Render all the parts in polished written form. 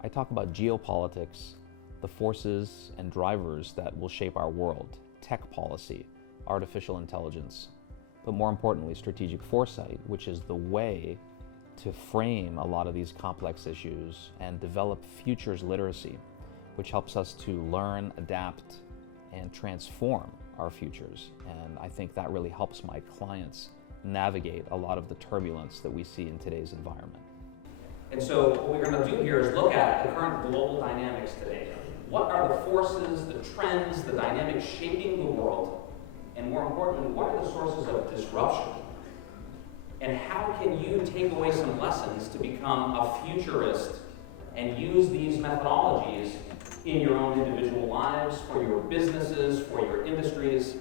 I talk about geopolitics, the forces and drivers that will shape our world, tech policy, artificial intelligence, but more importantly, strategic foresight, which is the way to frame a lot of these complex issues and develop futures literacy, which helps us to learn, adapt, and transform our futures. And I think that really helps my clients navigate a lot of the turbulence that we see in today's environment. And so what we're going to do here is look at the current global dynamics today. What are the forces, the trends, the dynamics shaping the world? And more importantly, what are the sources of disruption? And how can you take away some lessons to become a futurist and use these methodologies in your own individual lives, for your businesses, for your industries?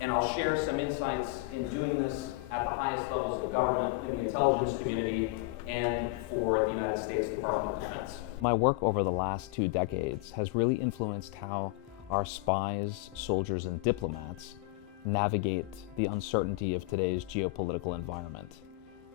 And I'll share some insights in doing this at the highest levels of government, in the intelligence community, and for the United States Department of Defense. My work over the last 2 decades has really influenced how our spies, soldiers, and diplomats navigate the uncertainty of today's geopolitical environment.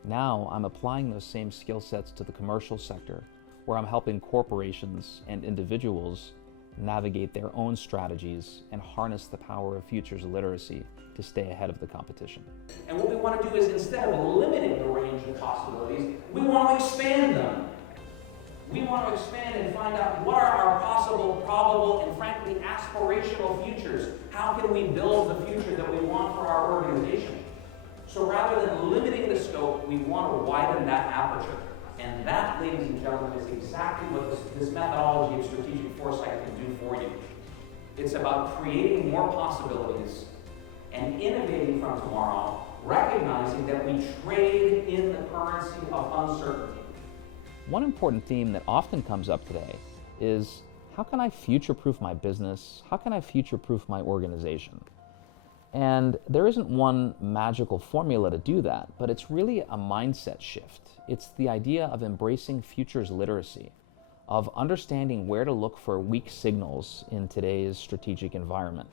Now I'm applying those same skill sets to the commercial sector, where I'm helping corporations and individuals navigate their own strategies and harness the power of futures literacy to stay ahead of the competition. And what we want to do is, instead of limiting the range of possibilities, we want to expand them. We want to expand and find out what are our possible, probable, and frankly aspirational futures. How can we build the future that we want for our organization? So rather than limiting the scope, we want to widen that aperture. And that, ladies and gentlemen, is exactly what this methodology of strategic foresight can do for you. It's about creating more possibilities and innovating from tomorrow, recognizing that we trade in the currency of uncertainty. One important theme that often comes up today is, how can I future-proof my business? How can I future-proof my organization? And there isn't one magical formula to do that, but it's really a mindset shift. It's the idea of embracing futures literacy, of understanding where to look for weak signals in today's strategic environment.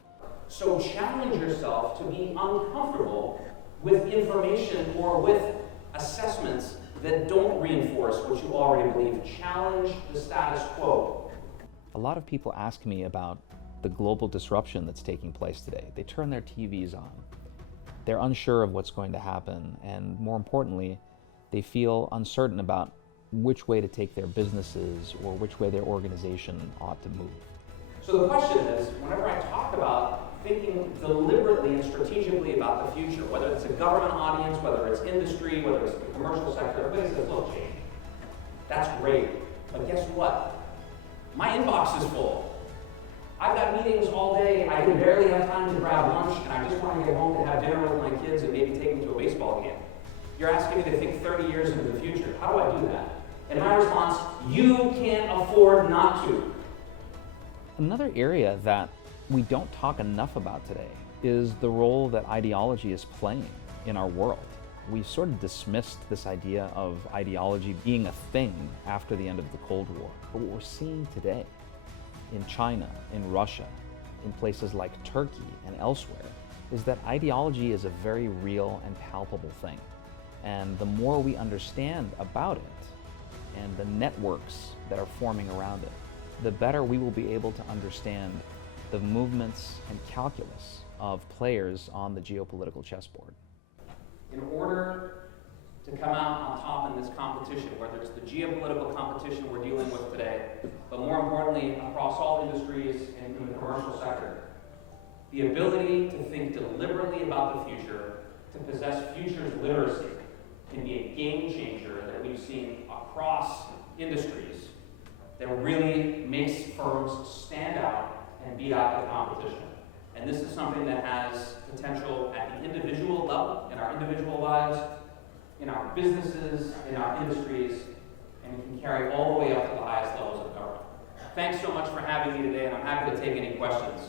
So challenge yourself to be uncomfortable with information or with assessments that don't reinforce what you already believe. Challenge the status quo. A lot of people ask me about the global disruption that's taking place today. They turn their TVs on. They're unsure of what's going to happen, and more importantly, they feel uncertain about which way to take their businesses or which way their organization ought to move. So the question is, whenever I talk about thinking deliberately and strategically about the future, whether it's a government audience, whether it's industry, whether it's the commercial sector, everybody says, look, Jake, that's great, but guess what? My inbox is full. I've got meetings all day, I can barely have time to grab lunch, and I just want to get home to have dinner with my kids and maybe take them to a baseball game. You're asking me to think 30 years into the future. How do I do that? And my response, you can't afford not to. Another area that we don't talk enough about today is the role that ideology is playing in our world. We've sort of dismissed this idea of ideology being a thing after the end of the Cold War. But what we're seeing today in China, in Russia, in places like Turkey and elsewhere, is that ideology is a very real and palpable thing. And the more we understand about it and the networks that are forming around it, the better we will be able to understand the movements and calculus of players on the geopolitical chessboard. In order to come out on top in this competition, whether it's the geopolitical competition we're dealing with today, but more importantly, across all industries and in the commercial sector, the ability to think deliberately about the future, to possess futures literacy, can be a game changer that we've seen across industries that really makes firms stand out and beat out the competition. And this is something that has potential at the individual level, in our individual lives, in our businesses, in our industries, and we can carry all the way up to the highest levels of government. Thanks so much for having me today, and I'm happy to take any questions.